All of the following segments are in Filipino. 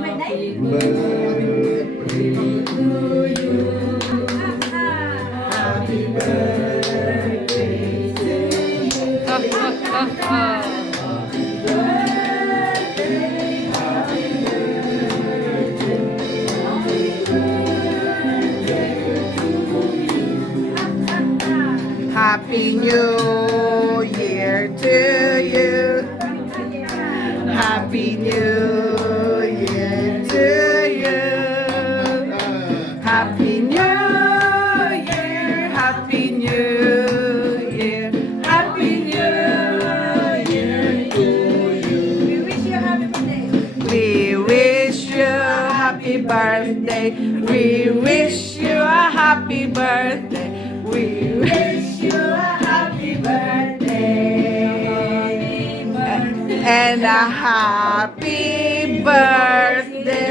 birthday to you. Happy birthday to you. Happy New Year to you. Happy New Year to you. Happy New Year. Happy New Year. Happy New Year to you. we wish you happy birthday We wish you a happy birthday. We wish you a happy birthday. And a happy birthday.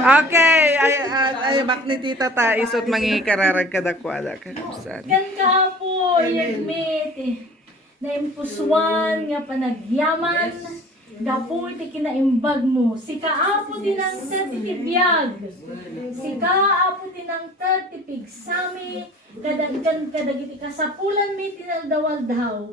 Okay, ay bak ni tita ta isot mangi kararag kadakwada kakapsan. Kan ka po, i-admit, na impuswan, nga panagyaman, gapo iti kinaimbag mo. Si kaapo din ang titibiyag. Si kaapo din ang titipigsami. Kadagiti kasapulan mi tinaldawal daw.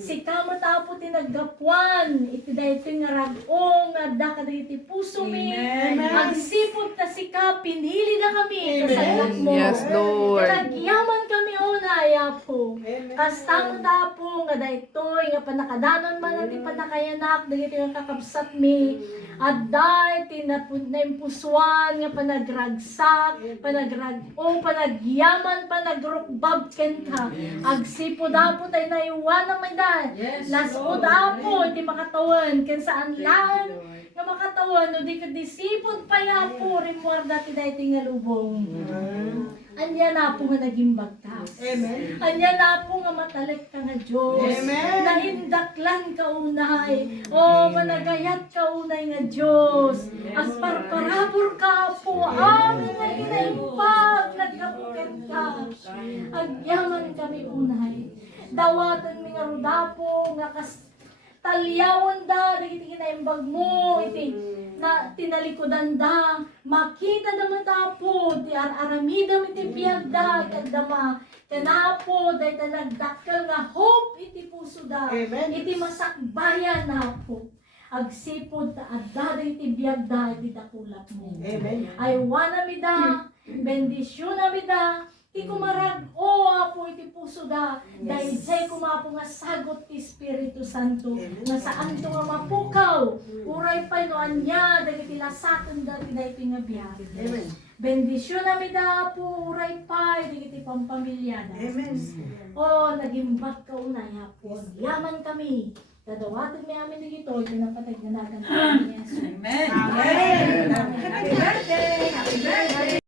Si kamatapo tinaggapuan. Iti dahito nga ragong nga da kadagiti puso mi. Magsipot na si ka, pinili na kami. Kasalat mo. Yes, Lord. Kadagyaman kami unaya po. Kastang tapo nga daytoy nga panakadanon man at panakayanak dagiti nga kakabsat mi. At dahil tinapuswan nga panagragsak, panagragong, panagyaman, panagrukbab ken ka. Agsipo dapo tayo na iwan na may dahil. Lasod dapo, iti makatawan, ken saan lang nga makatawan, no di ka disipod pa yapo, rimwarda ti dahil nga lubong. Anya na po nga naging bagtas. Amen. Anya na po nga matalek ka nga Diyos. Amen. Nahindaklan ka unay. O managayat ka unay nga Diyos. As parparabor ka po. Amin na kinaimpag. Nagkapukin ka. Agyaman kami unay. Dawatan mi nga rudapo nga talyawan da. Nagiti kinaimbag mo. Iti na tinalikodan da, makita naman tapo, di aramida iti biyag da, kagdama, kanapo, dahi nagdakkel nga hope iti puso da, iti masakbayan na po. Agsipod ta adda iti biyag da, iti dakulat mo. Ay wana mi da, bendisyon na mi da, ti kumarag o apo iti puso da, dahil say kumapo nga sagot ti Espiritu Santo, nga saan to nga mapukaw, uray pa no anya, dahil iti lasaton da, ti dahi nga biyag. Bendisyon na mi da po, uray pa, dahil iti pampamilya da. O, nagimbag ka unay apo, yaman kami, dadawatan mi amin dito, ito na patag na nagan. Amen. Amen. Happy birthday. Happy birthday.